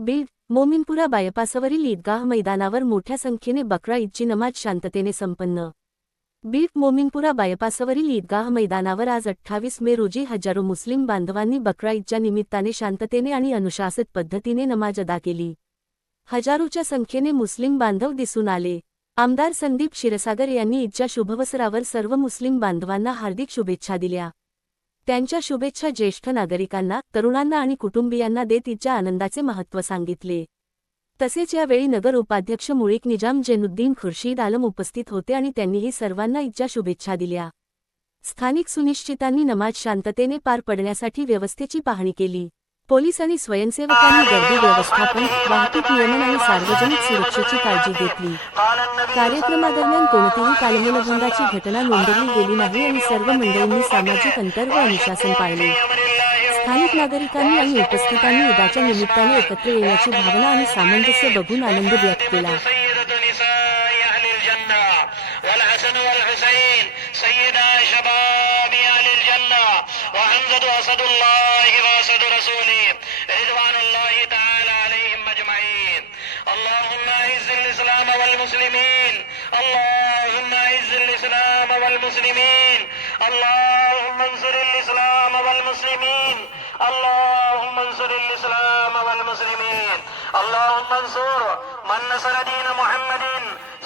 बीड, मोमीनपुरा बायपासवरील ईदगाह मैदानावर मोठ्या संख्येने बकरा ईदची नमाज शांततेने संपन्न. बीड, मोमीनपुरा बायपासवरील ईदगाह मैदानावर आज 28 मे रोजी हजारो मुस्लिम बांधवांनी बकरा ईदच्या निमित्ताने शांततेने आणि अनुशासित पद्धतीने नमाज अदा केली. हजारोच्या संख्येने मुस्लिम बांधव दिसून आले. आमदार संदीप क्षीरसागर यांनी ईदच्या शुभवसरावर सर्व मुस्लिम बांधवांना हार्दिक शुभेच्छा दिल्या. त्यांच्या शुभेच्छा ज्येष्ठ नागरिकांना, तरुणांना आणि कुटुंबियांना देत ईदच्या आनंदाचे महत्त्व सांगितले. तसेच यावेळी नगर उपाध्यक्ष मुळीक निजाम जैनुद्दीन खुर्शीद आलम उपस्थित होते आणि त्यांनीही सर्वांना ईदच्या शुभेच्छा दिल्या. स्थानिक सुनिश्चितांनी नमाज शांततेने पार पडण्यासाठी व्यवस्थेची पाहणी केली. पोलीस आणि स्वयंसेवकांनी गर्दी व्यवस्थापन, वाहतूक नियमन आणि सार्वजनिक सुरक्षेची काळजी घेतली. कार्यक्रमादरम्यान कोणतीही कालमनभंगाची घटना नोंदवली गेली नाही आणि सर्व मंडळींनी सामाजिक अंतर व अनुशासन पाळले. स्थानिक नागरिकांनी आणि उपस्थितांनी ईदाच्या निमित्ताने एकत्र येण्याची भावना आणि सामंजस्य बघून आनंद व्यक्त केला. اللهم اعز الاسلام والمسلمين اللهم اعز الاسلام والمسلمين اللهم انصر الاسلام والمسلمين اللهم انصر الاسلام والمسلمين اللهم انصر من نصر دين محمد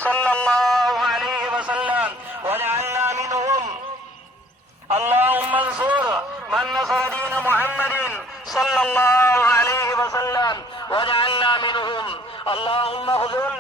صلى الله عليه وسلم وجعلنا منهم اللهم انصر من نصر دين محمد صلى الله عليه وسلم وجعلنا منهم اللهم اخذل